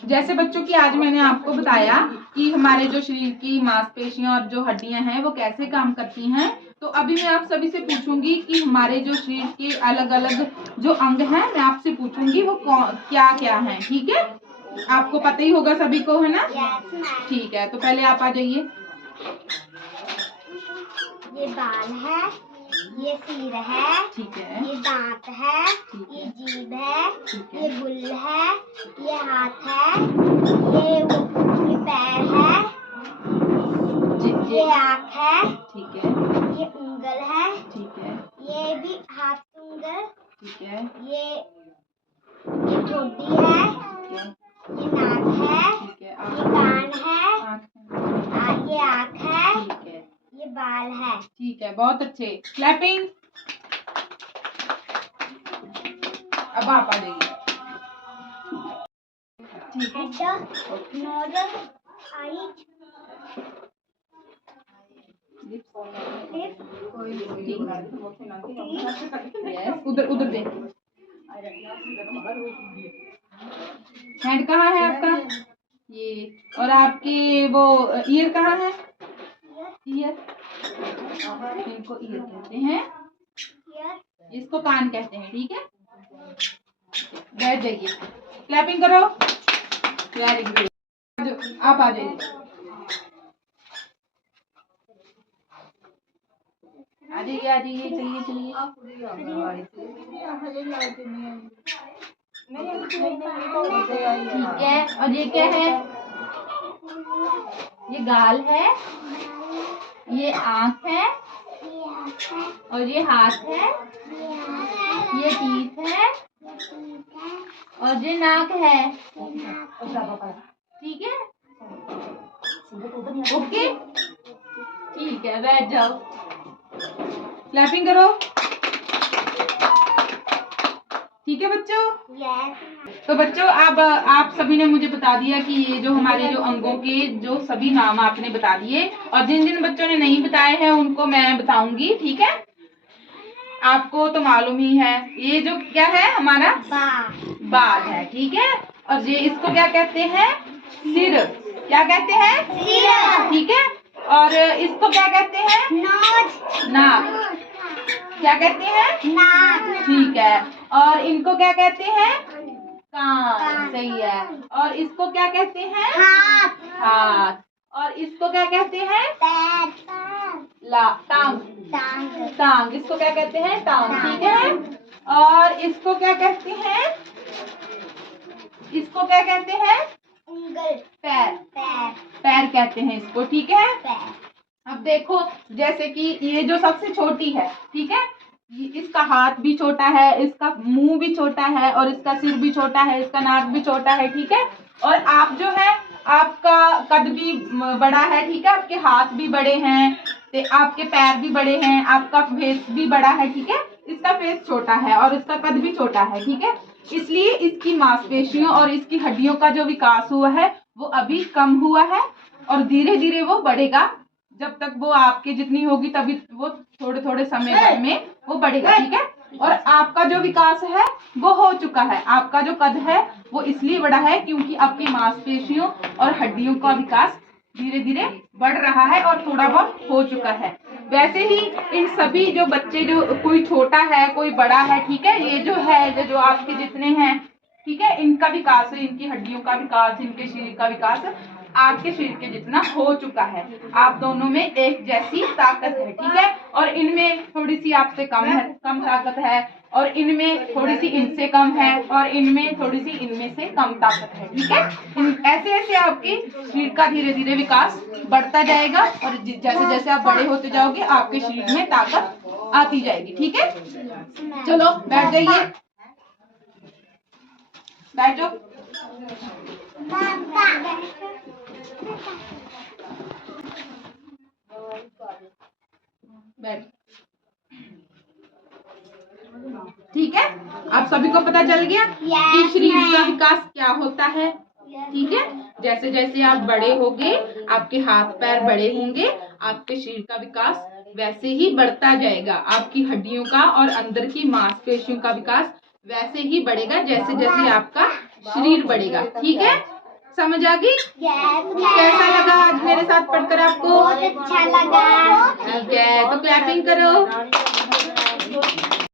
जैसे बच्चों की आज मैंने आपको बताया कि हमारे जो शरीर की मांसपेशियां और जो हड्डियां हैं वो कैसे काम करती हैं, तो अभी मैं आप सभी से पूछूंगी कि हमारे जो शरीर के अलग अलग जो अंग हैं मैं आपसे पूछूंगी वो क्या क्या हैं। ठीक है, आपको पता ही होगा सभी को, है ना? ठीक है, तो पहले आप आ जाइए। ये बाल है, ये सिर है, ठीक है, ये दांत है, ये जीभ है, ये बुल है, ये हाथ है, ये पैर है, ये आँख है, ठीक है, ये उंगल है, ठीक है, ये भी हाथ उंगल, ठीक है, ये ठोडी है, ये नाक है, ठीक है, ये कान है, ये आँख है, ठीक है, ये बाल है। ठीक है, बहुत अच्छे, क्लैपिंग। अब आप आ जाइए। ठीक है, नोज, आई, उधर उधर देख। हैंड कहाँ है आपका? ये। और आपकी वो ईयर कहाँ है? ईयर, इनको ईयर कहते हैं, इसको कान कहते हैं। ठीक है, बैठ जाइए, क्लैपिंग करो। वेरी गुड, आप आ जाइए। आ जाइए, आ जाइए, चलिए चलिए। ठीक है, और ये क्या है? ये गाल है, ये आँख है, और ये हाथ है, ये टीथ है, और ये नाक है। ठीक है, ओके, ठीक है, बैठ जाओ, क्लैपिंग करो। ठीक है बच्चों? तो बच्चों अब आप सभी ने मुझे बता दिया कि ये जो हमारे जो अंगों के जो सभी नाम आपने बता दिए, और जिन जिन बच्चों ने नहीं बताए हैं उनको मैं बताऊंगी। ठीक है, आपको तो मालूम ही है, ये जो क्या है हमारा बाल है। ठीक है, और ये इसको क्या कहते हैं? सिर। क्या कहते हैं? सिर। ठीक है, और इसको क्या कहते हैं? नाक। क्या कहते हैं? नाक। ठीक है, और इनको क्या कहते हैं? कान। सही है, और इसको क्या कहते हैं? हाथ। और इसको क्या कहते हैं? टांग। टांग, इसको क्या कहते हैं? टांग। ठीक है, और इसको क्या कहते हैं? इसको क्या कहते हैं? पैर। पैर कहते हैं इसको। ठीक है, अब देखो, जैसे कि ये जो सबसे छोटी है, ठीक है, इसका हाथ भी छोटा है, इसका मुंह भी छोटा है, और इसका सिर भी छोटा है, इसका नाक भी छोटा है। ठीक है, और आप जो है आपका कद भी बड़ा है। ठीक है, आपके हाथ भी बड़े हैं, आपके पैर भी बड़े हैं, आपका फेस भी बड़ा है। ठीक है, इसका फेस छोटा है और इसका कद भी छोटा है। ठीक है, इसलिए इसकी मांसपेशियों और इसकी हड्डियों का जो विकास हुआ है वो अभी कम हुआ है, और धीरे धीरे वो बढ़ेगा। जब तक वो आपके जितनी होगी तभी वो थोड़े थोड़े समय बाद में वो बढ़ेगा। ठीक है, और आपका जो विकास है वो हो चुका है। आपका जो कद है वो इसलिए बढ़ा है क्योंकि आपकी मांसपेशियों और हड्डियों का विकास धीरे धीरे बढ़ रहा है और थोड़ा बहुत हो चुका है। वैसे ही इन सभी जो बच्चे, जो कोई छोटा है कोई बड़ा है, ठीक है, ये जो है जो आपके जितने हैं, ठीक है, इनका विकास, इनकी हड्डियों का विकास, इनके शरीर का विकास आपके शरीर के जितना हो चुका है। आप दोनों में एक जैसी ताकत है। ठीक है, और इनमें थोड़ी सी आपसे कम ताकत है, और इनमें थोड़ी सी इनसे कम है, और इनमें थोड़ी सी इनमें से कम ताकत है। ठीक है, ऐसे ऐसे आपके शरीर का धीरे धीरे विकास बढ़ता जाएगा, और जैसे जैसे आप बड़े होते जाओगे आपके शरीर में ताकत आती जाएगी। ठीक है, चलो बैठ जाइए, बैठ जाओ। बैठ। ठीक है, आप सभी को पता चल गया कि शरीर का विकास क्या होता है। ठीक है, जैसे जैसे आप बड़े होंगे आपके हाथ पैर बड़े होंगे, आपके शरीर का विकास वैसे ही बढ़ता जाएगा। आपकी हड्डियों का और अंदर की मांसपेशियों का विकास वैसे ही बढ़ेगा जैसे जैसे आपका शरीर बढ़ेगा। ठीक है, समझ आ गई? यस कैसा लगा आज मेरे साथ पढ़कर आपको? बहुत अच्छा लगा। ठीक है, तो क्लैपिंग करो।